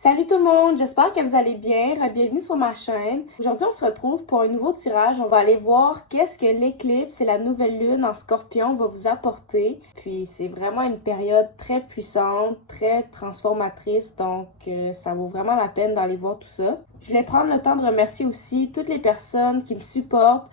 Salut tout le monde, j'espère que vous allez bien. Bienvenue sur ma chaîne. Aujourd'hui, on se retrouve pour un nouveau tirage. On va aller voir qu'est-ce que l'éclipse et la nouvelle lune en Scorpion va vous apporter. Puis c'est vraiment une période très puissante, très transformatrice, donc ça vaut vraiment la peine d'aller voir tout ça. Je voulais prendre le temps de remercier aussi toutes les personnes qui me supportent.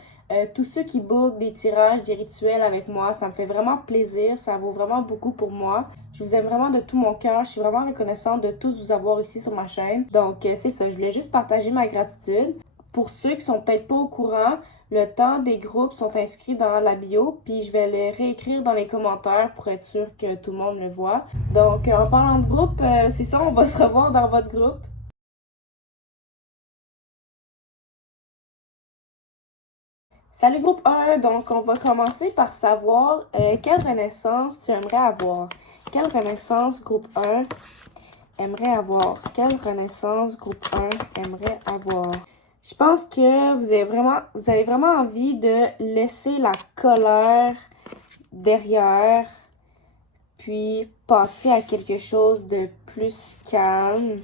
Tous ceux qui bookent des tirages, des rituels avec moi, ça me fait vraiment plaisir, ça vaut vraiment beaucoup pour moi. Je vous aime vraiment de tout mon cœur, je suis vraiment reconnaissante de tous vous avoir ici sur ma chaîne. Donc c'est ça, je voulais juste partager ma gratitude. Pour ceux qui sont peut-être pas au courant, le temps des groupes sont inscrits dans la bio, puis je vais les réécrire dans les commentaires pour être sûr que tout le monde le voit. Donc en parlant de groupe, c'est ça, on va se revoir dans votre groupe. Salut groupe 1, donc on va commencer par savoir quelle renaissance tu aimerais avoir. Quelle renaissance groupe 1 aimerait avoir? Quelle renaissance groupe 1 aimerait avoir? Je pense que vous avez vraiment envie de laisser la colère derrière, puis passer à quelque chose de plus calme.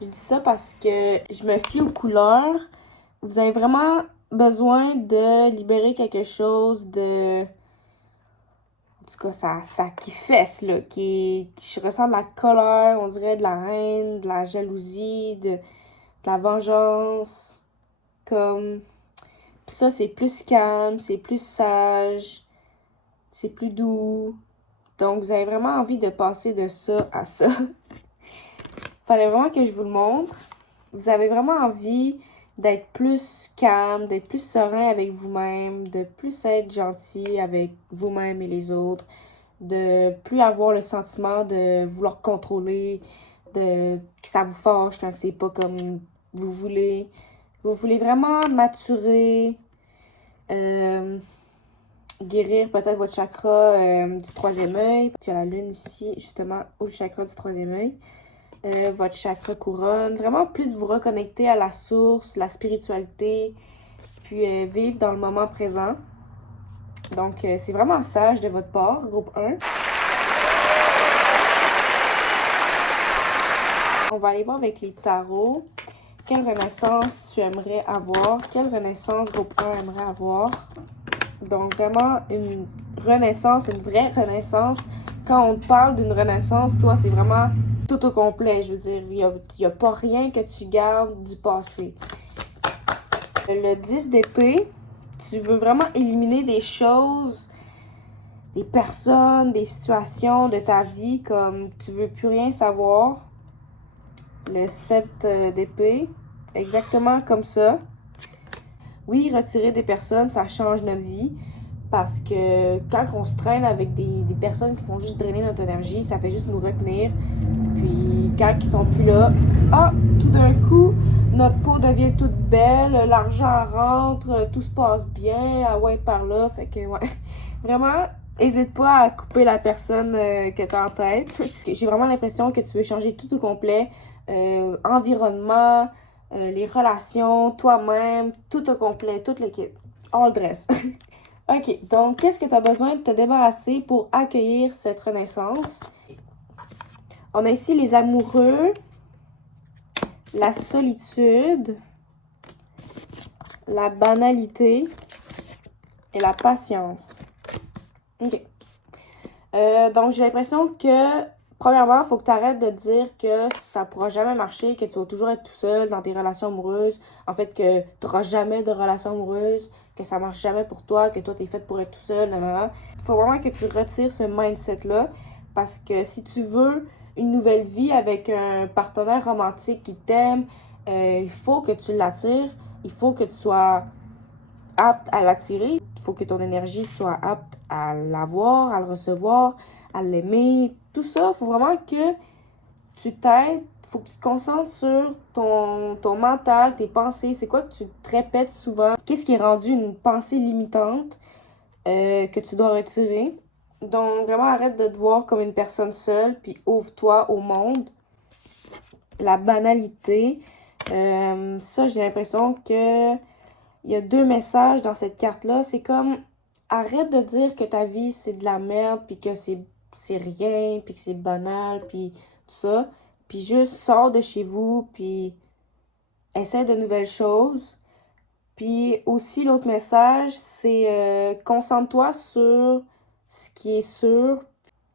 Je dis ça parce que je me fie aux couleurs. Vous avez vraiment besoin de libérer quelque chose de... En tout cas, ça qui fesse, là, je ressens de la colère, on dirait de la haine, de la jalousie, de la vengeance, comme... Puis ça, c'est plus calme, c'est plus sage, c'est plus doux. Donc, vous avez vraiment envie de passer de ça à ça. Fallait vraiment que je vous le montre. Vous avez vraiment envie d'être plus calme, d'être plus serein avec vous-même, de plus être gentil avec vous-même et les autres, de plus avoir le sentiment de vouloir contrôler, que ça vous fâche quand c'est pas comme vous voulez. Vous voulez vraiment maturer, guérir peut-être votre chakra du troisième œil. Puis il y a la lune ici, justement, au chakra du troisième œil. Votre chakra couronne. Vraiment plus vous reconnecter à la source, la spiritualité, puis vivre dans le moment présent. Donc, c'est vraiment sage de votre part, groupe 1. On va aller voir avec les tarots. Quelle renaissance tu aimerais avoir? Quelle renaissance groupe 1 aimerait avoir? Donc, vraiment une renaissance, une vraie renaissance. Quand on te parle d'une renaissance, toi, c'est vraiment tout au complet. Je veux dire, il n'y a pas rien que tu gardes du passé. Le 10 d'épée, tu veux vraiment éliminer des choses, des personnes, des situations de ta vie, comme tu veux plus rien savoir. Le 7 d'épée, exactement comme ça. Oui, retirer des personnes, ça change notre vie. Parce que quand on se traîne avec des personnes qui font juste drainer notre énergie, ça fait juste nous retenir. Puis quand ils sont plus là, tout d'un coup, notre peau devient toute belle, l'argent rentre, tout se passe bien, ouais, par là. Fait que, ouais, vraiment, n'hésite pas à couper la personne que t'as en tête. J'ai vraiment l'impression que tu veux changer tout au complet. Environnement, les relations, toi-même, tout au complet, toute l'équipe. All dress. OK, donc qu'est-ce que tu as besoin de te débarrasser pour accueillir cette renaissance? On a ici les amoureux, la solitude, la banalité et la patience. OK. Donc, j'ai l'impression que, premièrement, il faut que tu arrêtes de dire que ça ne pourra jamais marcher, que tu vas toujours être tout seul dans tes relations amoureuses. En fait, que tu n'auras jamais de relation amoureuse, que ça ne marche jamais pour toi, que toi, tu es faite pour être tout seul. Il faut vraiment que tu retires ce mindset-là. Parce que si tu veux une nouvelle vie avec un partenaire romantique qui t'aime, il faut que tu l'attires. Il faut que tu sois apte à l'attirer. Il faut que ton énergie soit apte à l'avoir, à le recevoir, à l'aimer. Tout ça, il faut vraiment que tu t'aides. Il faut que tu te concentres sur ton mental, tes pensées. C'est quoi que tu te répètes souvent? Qu'est-ce qui est rendu une pensée limitante que tu dois retirer? Donc, vraiment, arrête de te voir comme une personne seule, puis ouvre-toi au monde. La banalité, ça, j'ai l'impression que il y a deux messages dans cette carte-là. C'est comme, arrête de dire que ta vie, c'est de la merde, puis que c'est rien, puis que c'est banal, puis tout ça. Puis juste sors de chez vous, puis essaie de nouvelles choses. Puis aussi, l'autre message, c'est concentre-toi sur ce qui est sûr,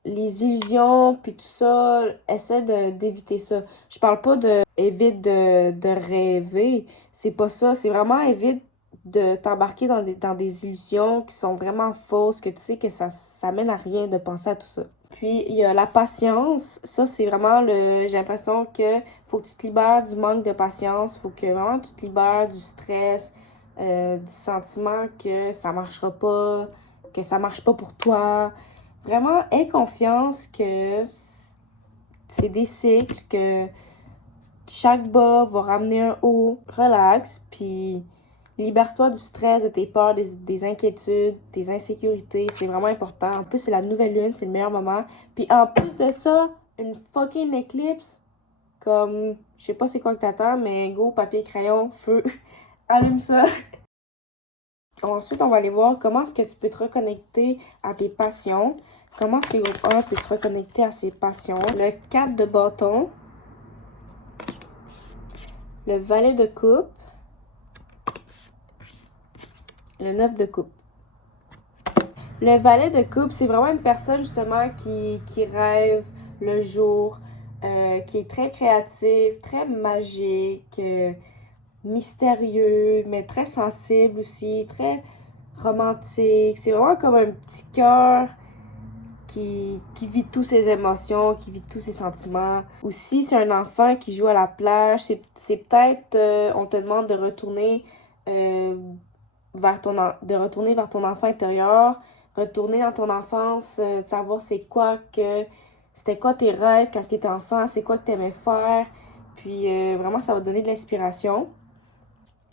les illusions, puis tout ça, essaie d'éviter ça. Je parle pas de évite de rêver, c'est pas ça, c'est vraiment évite de t'embarquer dans des illusions qui sont vraiment fausses, que tu sais que ça mène à rien de penser à tout ça. Puis, il y a la patience. Ça, c'est vraiment j'ai l'impression que faut que tu te libères du manque de patience. Faut que vraiment tu te libères du stress, du sentiment que ça marchera pas, que ça marche pas pour toi. Vraiment, aie confiance que c'est des cycles, que chaque bas va ramener un haut. Relax, puis libère-toi du stress, de tes peurs, des inquiétudes, des insécurités. C'est vraiment important. En plus, c'est la nouvelle lune, c'est le meilleur moment. Puis en plus de ça, une fucking éclipse. Comme, je sais pas c'est quoi que t'attends, mais go, papier, crayon, feu, allume ça. Ensuite, on va aller voir comment est-ce que tu peux te reconnecter à tes passions. Comment est-ce que le groupe 1 peut se reconnecter à ses passions. Le 4 de bâton. Le valet de coupe. Le 9 de coupe. Le valet de coupe, c'est vraiment une personne justement qui rêve le jour, qui est très créative, très magique, mystérieux, mais très sensible aussi, très romantique. C'est vraiment comme un petit cœur qui vit toutes ses émotions, qui vit tous ses sentiments. Aussi, c'est un enfant qui joue à la plage. C'est peut-être, on te demande de retourner de retourner vers ton enfant intérieur, retourner dans ton enfance, de savoir c'était quoi tes rêves quand tu étais enfant, c'est quoi que tu aimais faire. Puis vraiment, ça va donner de l'inspiration.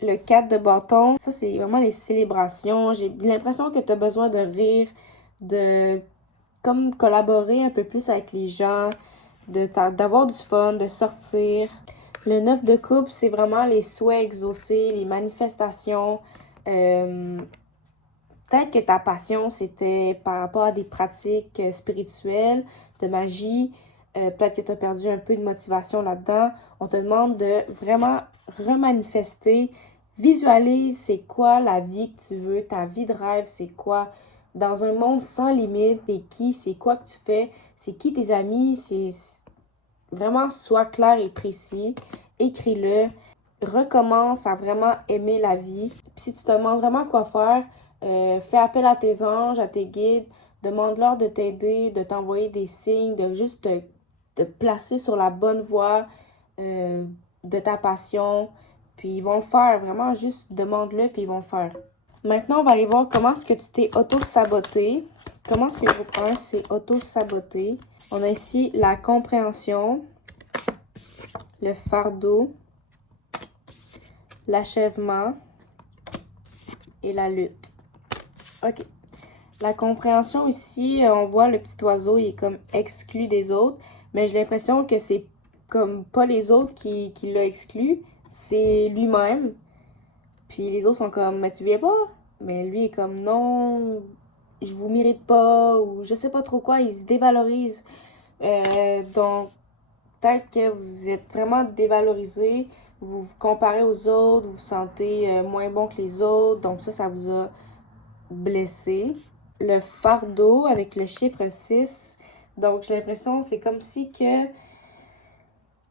Le 4 de bâton, ça c'est vraiment les célébrations. J'ai l'impression que tu as besoin de rire, de comme collaborer un peu plus avec les gens, d'avoir du fun, de sortir. Le 9 de coupe, c'est vraiment les souhaits exaucés, les manifestations. Peut-être que ta passion, c'était par rapport à des pratiques spirituelles, de magie. Peut-être que tu as perdu un peu de motivation là-dedans. On te demande de vraiment remanifester. Visualise c'est quoi la vie que tu veux, ta vie de rêve, c'est quoi. Dans un monde sans limite, t'es qui, c'est quoi que tu fais, c'est qui tes amis, c'est vraiment sois clair et précis. Écris-le. Recommence à vraiment aimer la vie. Puis si tu te demandes vraiment quoi faire, fais appel à tes anges, à tes guides. Demande-leur de t'aider, de t'envoyer des signes, de juste te placer sur la bonne voie de ta passion. Puis ils vont le faire. Vraiment, juste demande-le, puis ils vont le faire. Maintenant, on va aller voir comment est-ce que tu t'es auto-saboté. Comment est-ce que le groupe 1 s'est auto-saboté. On a ici la compréhension, le fardeau, l'achèvement et la lutte. OK. La compréhension ici, on voit le petit oiseau, il est comme exclu des autres, mais j'ai l'impression que c'est comme pas les autres qui l'ont exclu, c'est lui-même. Puis les autres sont comme, mais tu viens pas? Mais lui est comme, non, je vous mérite pas, ou je sais pas trop quoi, il se dévalorise. Donc, peut-être que vous êtes vraiment dévalorisé, vous vous comparez aux autres, vous vous sentez moins bon que les autres, donc ça vous a blessé. Le fardeau avec le chiffre 6, donc j'ai l'impression c'est comme si que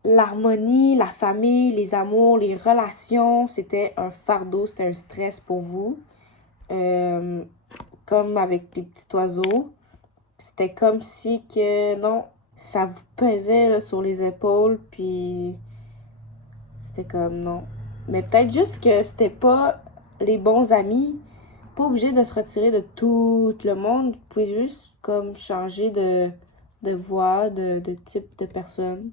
l'harmonie, la famille, les amours, les relations, c'était un fardeau, c'était un stress pour vous. Comme avec les petits oiseaux. C'était comme si que, non, ça vous pesait là, sur les épaules, puis c'était comme, non. Mais peut-être juste que c'était pas les bons amis. Pas obligé de se retirer de tout le monde. Vous pouvez juste comme changer de voix, de type de personne.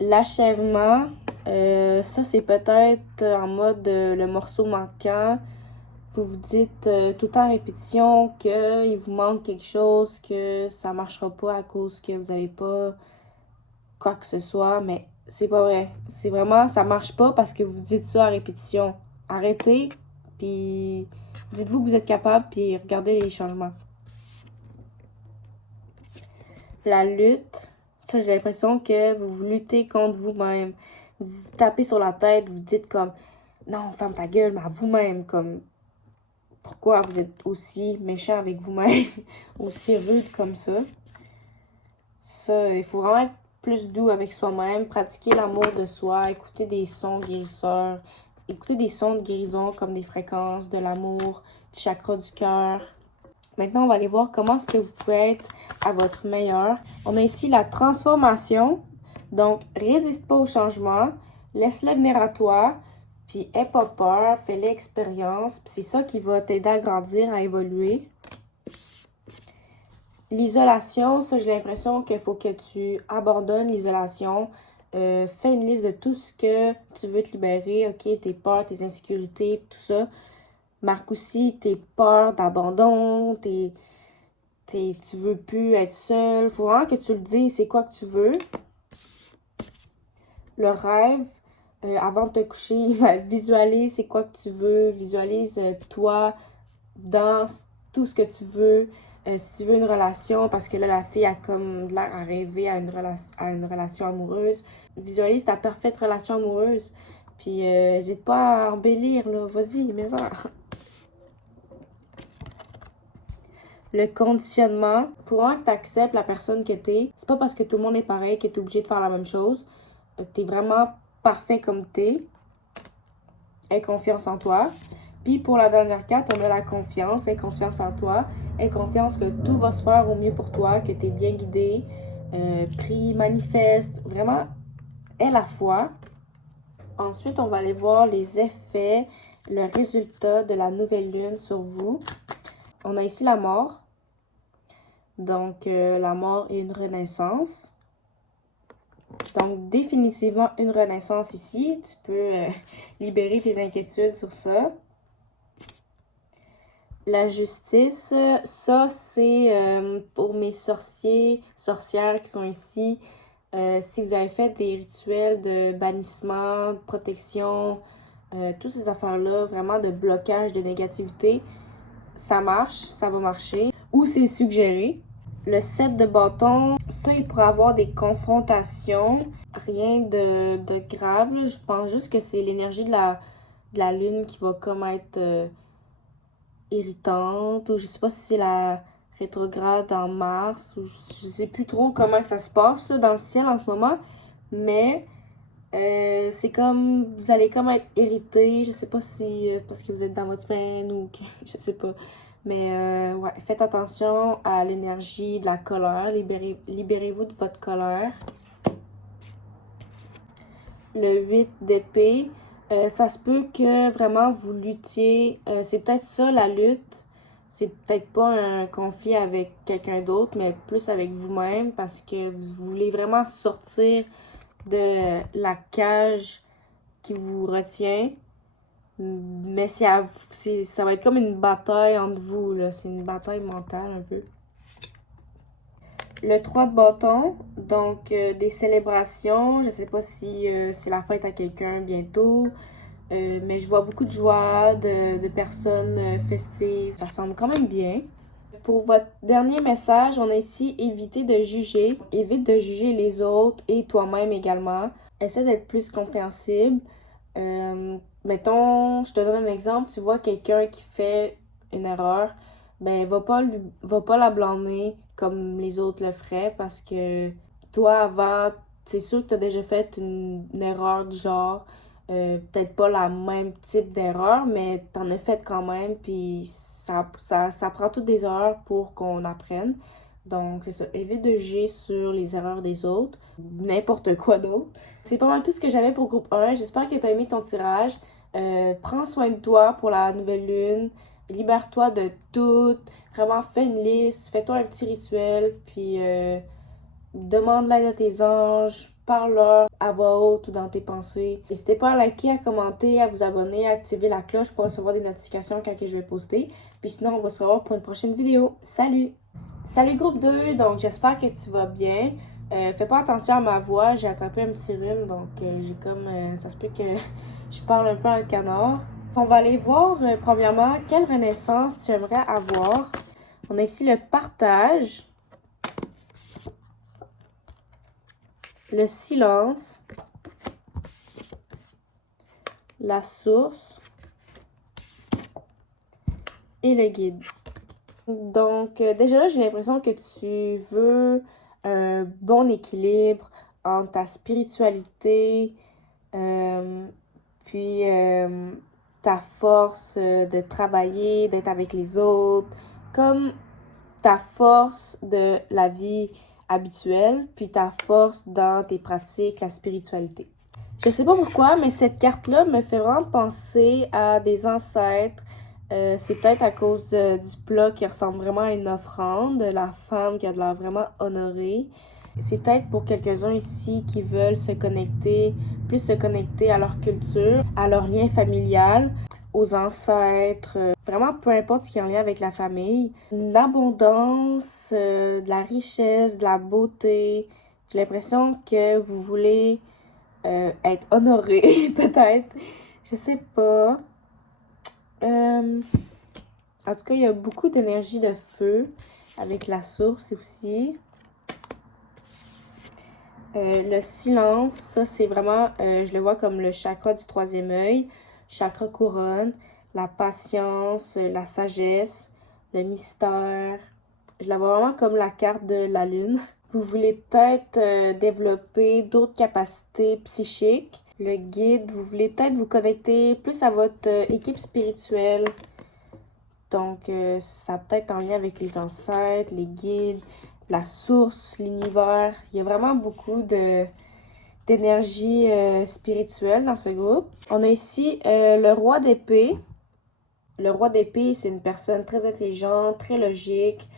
L'achèvement, ça c'est peut-être en mode le morceau manquant. Vous vous dites tout en répétition qu'il vous manque quelque chose, que ça marchera pas à cause que vous avez pas quoi que ce soit, mais c'est pas vrai. C'est vraiment, ça marche pas parce que vous dites ça à répétition. Arrêtez, puis dites-vous que vous êtes capable, puis regardez les changements. La lutte, Ça, j'ai l'impression que vous luttez contre vous-même. Vous vous tapez sur la tête, vous dites comme « Non, ferme ta gueule », mais à vous-même, comme « Pourquoi vous êtes aussi méchant avec vous-même, aussi rude comme ça? » Ça, il faut vraiment être plus doux avec soi-même, pratiquer l'amour de soi, écouter des sons guérisseurs, écouter des sons de guérison comme des fréquences, de l'amour, du chakra du cœur. Maintenant, on va aller voir comment est-ce que vous pouvez être à votre meilleur. On a ici la transformation. Donc, résiste pas au changement, laisse-le venir à toi, puis aie pas peur, fais l'expérience. Puis c'est ça qui va t'aider à grandir, à évoluer. L'isolation, ça, j'ai l'impression qu'il faut que tu abandonnes l'isolation. Fais une liste de tout ce que tu veux te libérer, ok, tes peurs, tes insécurités, tout ça. Marque aussi tes peurs d'abandon, tu veux plus être seul. Faut vraiment que tu le dises, c'est quoi que tu veux. Le rêve, avant de te coucher, visualise c'est quoi que tu veux. Visualise toi dans tout ce que tu veux. Si tu veux une relation, parce que là, la fille a comme l'air à rêver à une relation amoureuse. Visualise ta parfaite relation amoureuse. Puis, n'hésite pas à embellir, là. Vas-y, mets-en. Le conditionnement, faut vraiment que tu acceptes la personne que t'es. C'est pas parce que tout le monde est pareil que t'es obligé de faire la même chose. T'es vraiment parfait comme t'es. Aie confiance en toi. Puis pour la dernière carte, on a la confiance. Aie confiance en toi. Aie confiance que tout va se faire au mieux pour toi, que t'es bien guidé. Prie, manifeste. Vraiment, aie la foi. Ensuite, on va aller voir les effets, le résultat de la nouvelle lune sur vous. On a ici la mort. Donc, la mort et une renaissance. Donc, définitivement une renaissance ici. Tu peux libérer tes inquiétudes sur ça. La justice, ça, c'est pour mes sorciers, sorcières qui sont ici. Si vous avez fait des rituels de bannissement, de protection, toutes ces affaires-là, vraiment de blocage, de négativité, ça marche, ça va marcher. Ou c'est suggéré. Le 7 de bâton, ça, il pourrait avoir des confrontations. Rien de grave, là. Je pense juste que c'est l'énergie de la lune qui va comme être irritante. Ou je sais pas si c'est la rétrograde en mars. Ou je sais plus trop comment que ça se passe là, dans le ciel en ce moment. Mais c'est comme, vous allez comme être irrité. Je sais pas si parce que vous êtes dans votre semaine ou que, je sais pas. Mais ouais, faites attention à l'énergie de la colère. Libérez-vous de votre colère. Le 8 d'épée, ça se peut que vraiment vous luttiez. C'est peut-être ça la lutte. C'est peut-être pas un conflit avec quelqu'un d'autre, mais plus avec vous-même parce que vous voulez vraiment sortir de la cage qui vous retient. Mais ça va être comme une bataille entre vous, là. C'est une bataille mentale un peu. Le 3 de bâton, donc des célébrations. Je sais pas si c'est la fête à quelqu'un bientôt. Mais je vois beaucoup de joie, de personnes festives. Ça semble quand même bien. Pour votre dernier message, on a ici éviter de juger. Évite de juger les autres et toi-même également. Essaie d'être plus compréhensible. Mettons, je te donne un exemple, tu vois quelqu'un qui fait une erreur, ben va pas la blâmer comme les autres le feraient parce que toi avant, c'est sûr que tu as déjà fait une erreur du genre, peut-être pas la même type d'erreur, mais t'en as fait quand même, puis ça prend toutes des erreurs pour qu'on apprenne. Donc, c'est ça. Évite de juger sur les erreurs des autres, n'importe quoi d'autre. C'est pas mal tout ce que j'avais pour groupe 1. J'espère que tu as aimé ton tirage. Prends soin de toi pour la nouvelle lune. Libère-toi de tout. Vraiment, fais une liste. Fais-toi un petit rituel. Puis, demande l'aide à tes anges. Parle-leur à voix haute ou dans tes pensées. N'hésitez pas à liker, à commenter, à vous abonner, à activer la cloche pour recevoir des notifications quand je vais poster. Puis sinon, on va se revoir pour une prochaine vidéo. Salut! Salut groupe 2, donc j'espère que tu vas bien. Fais pas attention à ma voix, j'ai attrapé un petit rhume, donc j'ai comme... ça se peut que je parle un peu en canard. On va aller voir, premièrement, quelle renaissance tu aimerais avoir. On a ici le partage. le silence, la source et le guide. Donc, déjà là, j'ai l'impression que tu veux un bon équilibre entre ta spiritualité, puis ta force de travailler, d'être avec les autres, comme ta force de la vie habituelle, puis ta force dans tes pratiques, la spiritualité. Je sais pas pourquoi, mais cette carte-là me fait vraiment penser à des ancêtres. C'est peut-être à cause du plat qui ressemble vraiment à une offrande, la femme qui a de l'air vraiment honorée. C'est peut-être pour quelques-uns ici qui veulent plus se connecter à leur culture, à leur lien familial, aux ancêtres, vraiment peu importe ce qui est en lien avec la famille. L'abondance, de la richesse, de la beauté. J'ai l'impression que vous voulez être honoré, peut-être. Je sais pas. En tout cas, il y a beaucoup d'énergie de feu avec la source aussi. Le silence, ça c'est vraiment, je le vois comme le chakra du troisième œil, chakra couronne, la patience, la sagesse, le mystère. Je la vois vraiment comme la carte de la lune. Vous voulez peut-être développer d'autres capacités psychiques. Le guide, vous voulez peut-être vous connecter plus à votre équipe spirituelle. Donc, ça peut être en lien avec les ancêtres, les guides, la source, l'univers. Il y a vraiment beaucoup d'énergie spirituelle dans ce groupe. On a ici le roi d'épée. Le roi d'épée, c'est une personne très intelligente, très logique.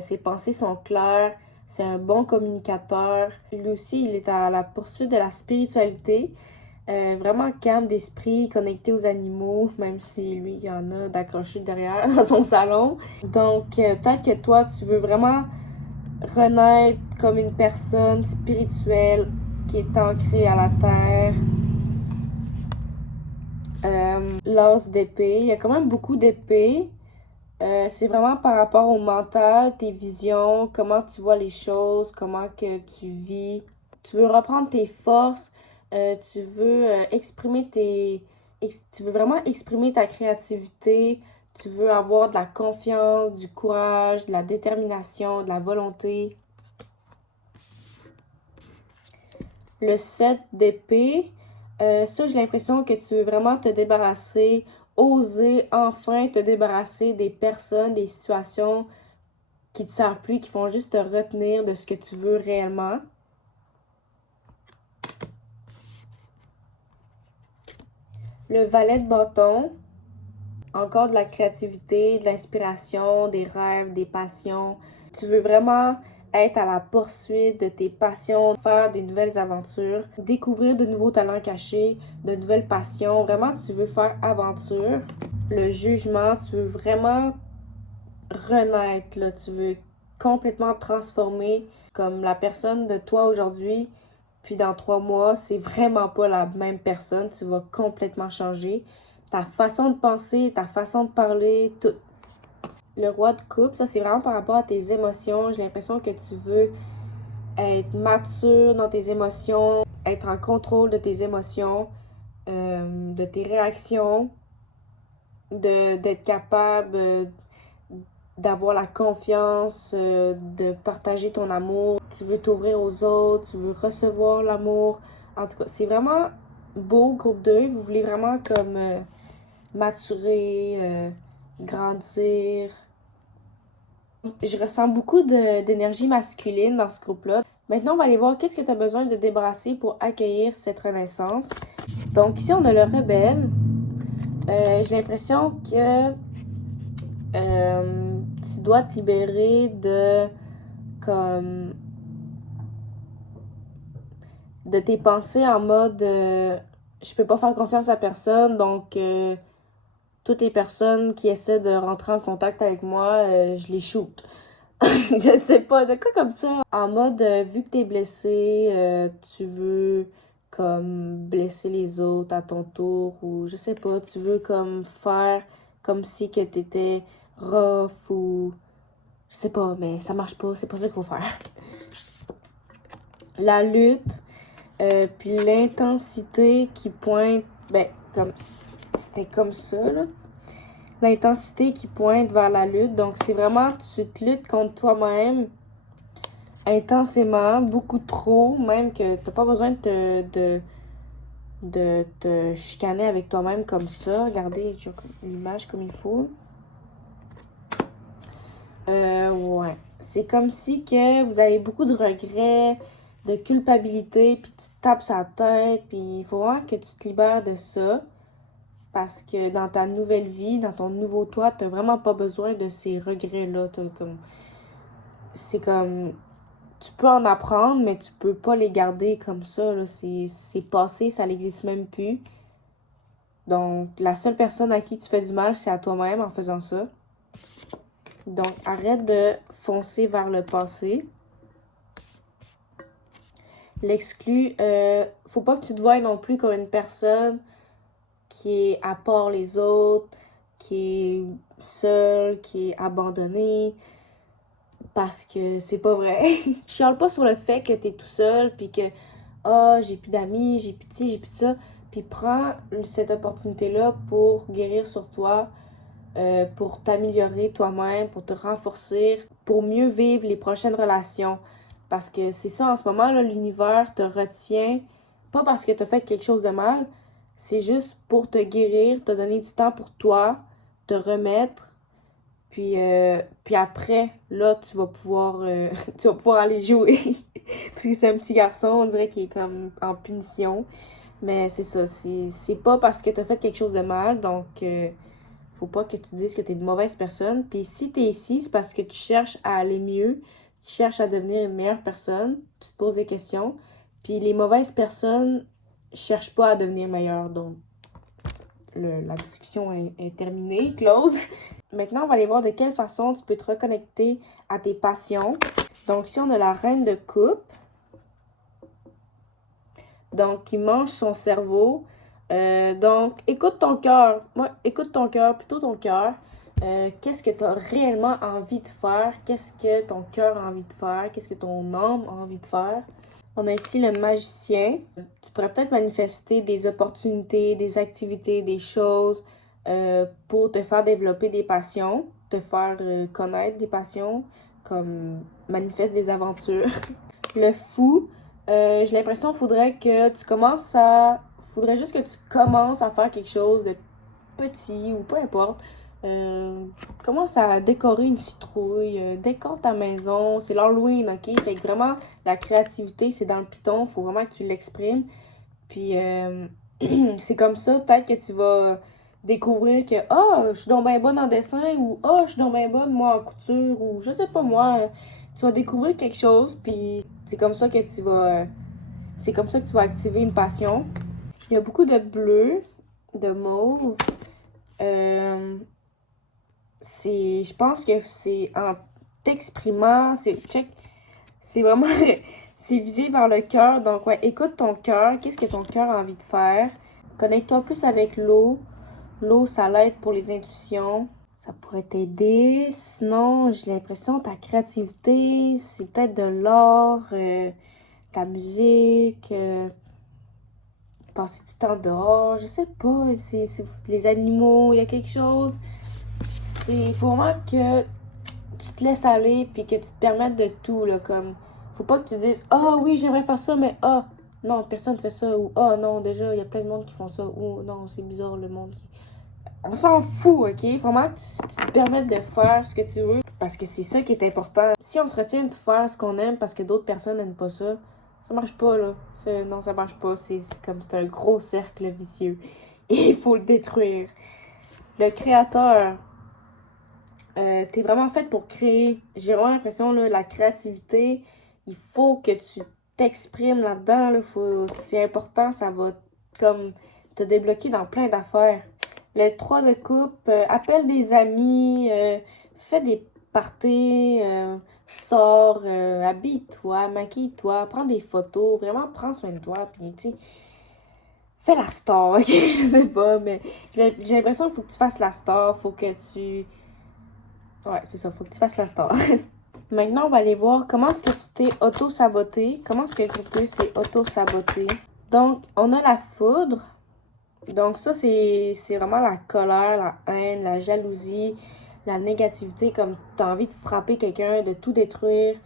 Ses pensées sont claires. C'est un bon communicateur. Lui aussi, il est à la poursuite de la spiritualité. Vraiment calme d'esprit, connecté aux animaux, même si lui, il y en a d'accrochés derrière dans son salon. Donc, peut-être que toi, tu veux vraiment renaître comme une personne spirituelle qui est ancrée à la terre. L'as d'épée, il y a quand même beaucoup d'épées. C'est vraiment par rapport au mental, tes visions, comment tu vois les choses, comment que tu vis. Tu veux reprendre tes forces, tu veux tu veux vraiment exprimer ta créativité, tu veux avoir de la confiance, du courage, de la détermination, de la volonté. Le 7 d'épée, ça j'ai l'impression que tu veux vraiment te débarrasser, oser enfin te débarrasser des personnes, des situations qui te servent plus, qui font juste te retenir de ce que tu veux réellement. Le valet de bâton, encore de la créativité, de l'inspiration, des rêves, des passions. Tu veux vraiment être à la poursuite de tes passions, faire des nouvelles aventures, découvrir de nouveaux talents cachés, de nouvelles passions. Vraiment, tu veux faire aventure. Le jugement, tu veux vraiment renaître, là. Tu veux complètement te transformer comme la personne de toi aujourd'hui. Puis dans 3 mois, c'est vraiment pas la même personne. Tu vas complètement changer. Ta façon de penser, ta façon de parler, tout. Le roi de coupe, ça c'est vraiment par rapport à tes émotions. J'ai l'impression que tu veux être mature dans tes émotions, être en contrôle de tes émotions, de tes réactions, d'être capable d'avoir la confiance, de partager ton amour. Tu veux t'ouvrir aux autres, tu veux recevoir l'amour. En tout cas, c'est vraiment beau, groupe 2. Vous voulez vraiment comme maturer, grandir. Je ressens beaucoup d'énergie masculine dans ce groupe-là. Maintenant, on va aller voir qu'est-ce que tu as besoin de débrasser pour accueillir cette renaissance. Donc ici, on a le rebelle. J'ai l'impression que tu dois te libérer comme de tes pensées en mode je peux pas faire confiance à personne, donc toutes les personnes qui essaient de rentrer en contact avec moi, je les shoot. Je sais pas, de quoi comme ça. En mode, vu que t'es blessé, tu veux comme blesser les autres à ton tour, ou je sais pas, tu veux comme faire comme si que t'étais rough, ou je sais pas, mais ça marche pas, c'est pas ça qu'il faut faire. La lutte, Puis l'intensité qui pointe, ben, comme c'était comme ça, là. L'intensité qui pointe vers la lutte. Donc, c'est vraiment, tu te luttes contre toi-même intensément, beaucoup trop, même que t'as pas besoin de te chicaner avec toi-même comme ça. Regardez l'image comme il faut. Ouais. C'est comme si que vous avez beaucoup de regrets, de culpabilité, puis tu te tapes sa tête, puis il faut vraiment que tu te libères de ça. Parce que dans ta nouvelle vie, dans ton nouveau toi, t'as vraiment pas besoin de ces regrets-là. C'est comme... Tu peux en apprendre, mais tu peux pas les garder comme ça, là. C'est passé, ça n'existe même plus. Donc, la seule personne à qui tu fais du mal, c'est à toi-même en faisant ça. Donc, arrête de foncer vers le passé. L'exclu, faut pas que tu te voies non plus comme une personne qui est à part les autres, qui est seule, qui est abandonnée. Parce que c'est pas vrai. Je chiale pas sur le fait que t'es tout seul, puis que j'ai plus d'amis, j'ai plus de ci, j'ai plus de ça. Puis prends cette opportunité-là pour guérir sur toi, pour t'améliorer toi-même, pour te renforcer, pour mieux vivre les prochaines relations. Parce que c'est ça, en ce moment, là, l'univers te retient, pas parce que t'as fait quelque chose de mal, c'est juste pour te guérir, te donner du temps pour toi, te remettre. Puis après, là, tu vas pouvoir aller jouer. Parce que c'est un petit garçon, on dirait qu'il est comme en punition. Mais c'est ça, c'est pas parce que t'as fait quelque chose de mal, donc faut pas que tu dises que t'es une mauvaise personne. Puis si t'es ici, c'est parce que tu cherches à aller mieux, tu cherches à devenir une meilleure personne, tu te poses des questions. Puis les mauvaises personnes cherchent pas à devenir meilleures, donc la discussion est terminée, close. Maintenant, on va aller voir de quelle façon tu peux te reconnecter à tes passions. Donc, ici, on a la reine de coupe. Donc, qui mange son cerveau. Donc, écoute ton cœur. Ouais, écoute ton cœur, plutôt ton cœur. Qu'est-ce que tu as réellement envie de faire? Qu'est-ce que ton cœur a envie de faire? Qu'est-ce que ton âme a envie de faire? On a ici le magicien. Tu pourrais peut-être manifester des opportunités, des activités, des choses pour te faire développer des passions, te faire connaître des passions, comme manifeste des aventures. Le fou, j'ai l'impression qu'il faudrait que tu commences à... Faudrait juste que tu commences à faire quelque chose de petit ou peu importe. Commence à décorer une citrouille, décore ta maison, c'est l'Halloween, ok? Fait que vraiment, la créativité, c'est dans le piton, faut vraiment que tu l'exprimes. Puis, c'est comme ça, peut-être que tu vas découvrir que, je suis donc bien bonne en dessin, ou, je suis donc bien bonne, moi, en couture, ou je sais pas moi. Tu vas découvrir quelque chose, puis c'est comme ça que tu vas... c'est comme ça que tu vas activer une passion. Il y a beaucoup de bleu, de mauve. Je pense que c'est en t'exprimant, c'est vraiment, c'est visé vers le cœur. Donc, ouais, écoute ton cœur. Qu'est-ce que ton cœur a envie de faire? Connecte-toi plus avec l'eau. L'eau, ça l'aide pour les intuitions. Ça pourrait t'aider. Sinon, j'ai l'impression que ta créativité, c'est peut-être de l'art, la musique, passer du temps dehors. Je sais pas, c'est les animaux, il y a quelque chose. Il faut vraiment que tu te laisses aller puis que tu te permettes de tout, là, comme... Faut pas que tu dises « Ah oui, j'aimerais faire ça, mais non, personne fait ça. » Ou « Ah non, déjà, il y a plein de monde qui font ça. » Ou « Non, c'est bizarre, le monde qui... » On s'en fout, OK? Vraiment que tu te permettes de faire ce que tu veux parce que c'est ça qui est important. Si on se retient de faire ce qu'on aime parce que d'autres personnes n'aiment pas ça, ça marche pas, là. Non, ça marche pas. C'est comme c'est un gros cercle vicieux. Et il faut le détruire. Le créateur... t'es vraiment faite pour créer. J'ai vraiment l'impression, là, la créativité, il faut que tu t'exprimes là-dedans. Là, c'est important, ça va comme te débloquer dans plein d'affaires. Le 3 de coupe, appelle des amis, fais des parties, sors, habille-toi, maquille-toi, prends des photos, vraiment prends soin de toi, puis tu sais, fais la star, ok? Je sais pas, mais j'ai l'impression qu'il faut que tu fasses la star, faut que tu... Ouais, c'est ça, faut que tu fasses la star. Maintenant, on va aller voir comment est-ce que tu t'es auto-saboté. Comment est-ce que le groupe 2 s'est auto-saboté. Donc, on a la foudre. Donc ça, c'est vraiment la colère, la haine, la jalousie, la négativité, comme tu as envie de frapper quelqu'un, de tout détruire.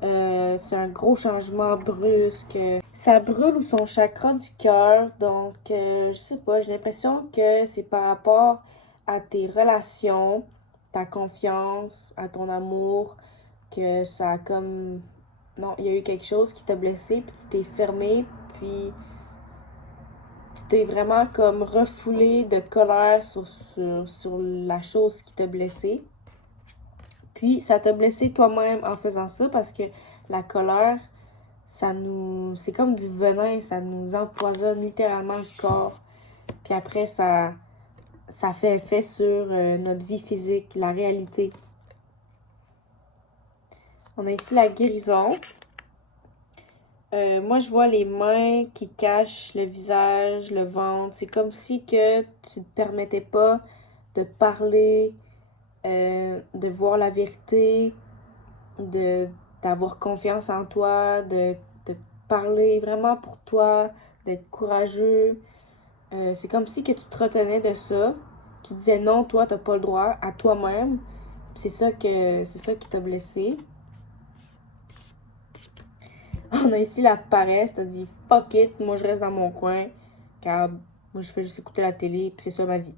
C'est un gros changement brusque. Ça brûle son chakra du cœur. Donc, je sais pas, j'ai l'impression que c'est par rapport à tes relations, ta confiance, à ton amour, que ça a comme... Non, il y a eu quelque chose qui t'a blessé, puis tu t'es fermé, puis tu t'es vraiment comme refoulé de colère sur la chose qui t'a blessé. Puis ça t'a blessé toi-même en faisant ça parce que la colère, c'est comme du venin, ça nous empoisonne littéralement le corps. Puis après, ça fait effet sur notre vie physique, la réalité. On a ici la guérison. Moi, je vois les mains qui cachent le visage, le ventre. C'est comme si que tu ne te permettais pas de parler, de voir la vérité, d'avoir confiance en toi, de parler vraiment pour toi, d'être courageux. C'est comme si que tu te retenais de ça. Tu disais non, toi, t'as pas le droit à toi-même. C'est ça qui t'a blessé. On a ici la paresse, t'as dit fuck it, moi je reste dans mon coin, car moi je fais juste écouter la télé, puis c'est ça ma vie.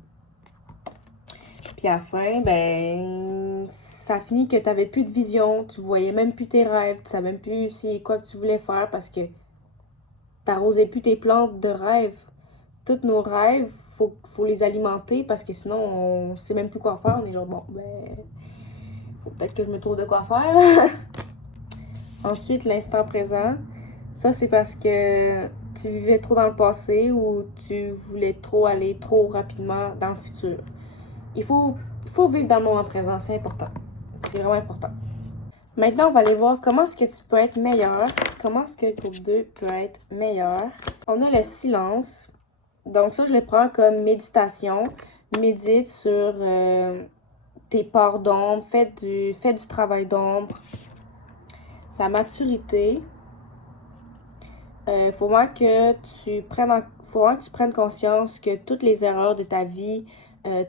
Puis à la fin, ben, ça finit que t'avais plus de vision, tu voyais même plus tes rêves, tu savais même plus c'est quoi que tu voulais faire parce que t'arrosais plus tes plantes de rêves. Tous nos rêves, faut les alimenter parce que sinon on sait même plus quoi faire. On est genre bon, ben, faut peut-être que je me trouve de quoi faire. Ensuite, l'instant présent. Ça, c'est parce que tu vivais trop dans le passé ou tu voulais trop aller trop rapidement dans le futur. Il faut vivre dans le moment présent, c'est important. C'est vraiment important. Maintenant, on va aller voir comment est-ce que tu peux être meilleur. Comment est-ce que le groupe 2 peut être meilleur. On a le silence. Donc ça, je le prends comme méditation. Médite sur tes parts d'ombre. Fais du travail d'ombre. La maturité. Faut vraiment que faut vraiment que tu prennes conscience que toutes les erreurs de ta vie,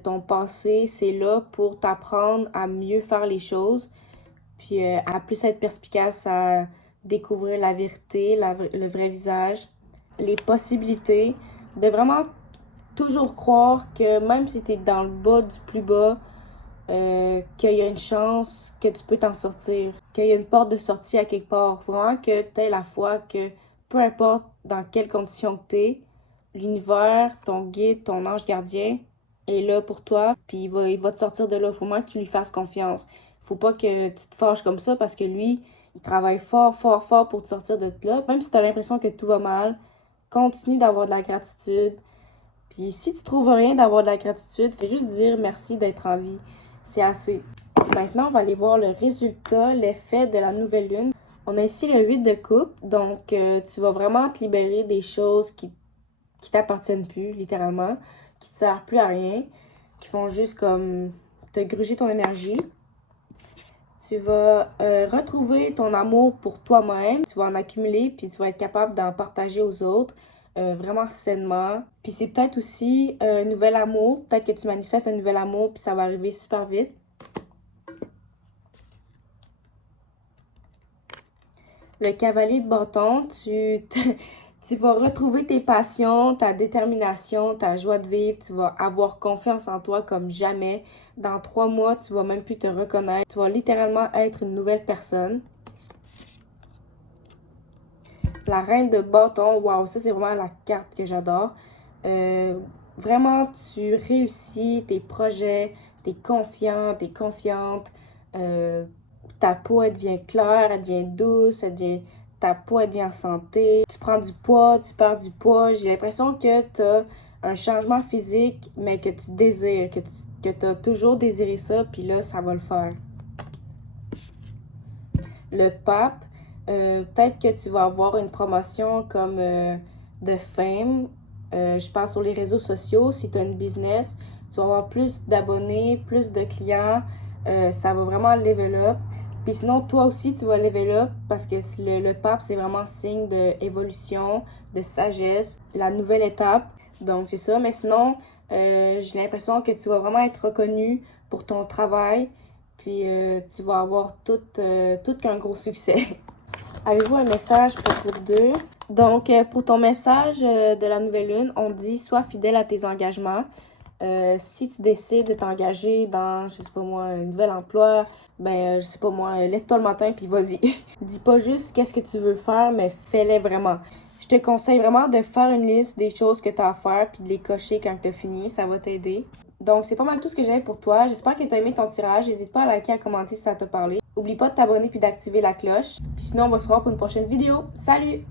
ton passé, c'est là pour t'apprendre à mieux faire les choses, puis à plus être perspicace, à découvrir la vérité, le vrai visage, les possibilités, de vraiment toujours croire que même si tu es dans le bas du plus bas, qu'il y a une chance que tu peux t'en sortir, qu'il y a une porte de sortie à quelque part. Faut vraiment que tu aies la foi que peu importe dans quelles conditions que tu es, l'univers, ton guide, ton ange gardien est là pour toi, puis il va te sortir de là. Faut vraiment que tu lui fasses confiance. Faut pas que tu te fâches comme ça parce que lui, il travaille fort, fort, fort pour te sortir de là. Même si tu as l'impression que tout va mal, continue d'avoir de la gratitude. Puis si tu trouves rien d'avoir de la gratitude, fais juste dire merci d'être en vie. C'est assez. Maintenant, on va aller voir le résultat, l'effet de la nouvelle lune. On a ici le 8 de coupe, donc tu vas vraiment te libérer des choses qui t'appartiennent plus, littéralement, qui te servent plus à rien, qui font juste comme te gruger ton énergie. Tu vas retrouver ton amour pour toi-même, tu vas en accumuler, puis tu vas être capable d'en partager aux autres. Vraiment sainement. Puis c'est peut-être aussi un nouvel amour. Peut-être que tu manifestes un nouvel amour, puis ça va arriver super vite. Le cavalier de bâton, tu vas retrouver tes passions, ta détermination, ta joie de vivre. Tu vas avoir confiance en toi comme jamais. Dans 3 mois, tu vas même plus te reconnaître. Tu vas littéralement être une nouvelle personne. La reine de bâton, waouh, ça c'est vraiment la carte que j'adore. Vraiment, tu réussis tes projets, t'es confiant, t'es confiante. Ta peau, elle devient claire, elle devient douce, ta peau, elle devient en santé. Tu prends du poids, tu perds du poids. J'ai l'impression que tu as un changement physique, mais que tu désires, que tu as toujours désiré ça, puis là, ça va le faire. Le pape, peut-être que tu vas avoir une promotion comme de fame. Je parle sur les réseaux sociaux. Si tu as une business, tu vas avoir plus d'abonnés, plus de clients. Ça va vraiment level up. Puis sinon, toi aussi, tu vas level up parce que le pape, c'est vraiment signe d'évolution, de sagesse, la nouvelle étape. Donc, c'est ça. Mais sinon, j'ai l'impression que tu vas vraiment être reconnu pour ton travail. Puis, tu vas avoir tout qu'un gros succès. Avez-vous un message pour groupe 2? Donc, pour ton message de la nouvelle lune, on dit « Sois fidèle à tes engagements ». Si tu décides de t'engager dans, je sais pas moi, un nouvel emploi, je sais pas moi, lève-toi le matin puis vas-y. Dis pas juste qu'est-ce que tu veux faire, mais fais-les vraiment. Je te conseille vraiment de faire une liste des choses que tu as à faire puis de les cocher quand tu as fini, ça va t'aider. Donc, c'est pas mal tout ce que j'avais pour toi. J'espère que tu as aimé ton tirage. N'hésite pas à liker, à commenter si ça t'a parlé. Oublie pas de t'abonner puis d'activer la cloche. Puis sinon, on va se revoir pour une prochaine vidéo. Salut!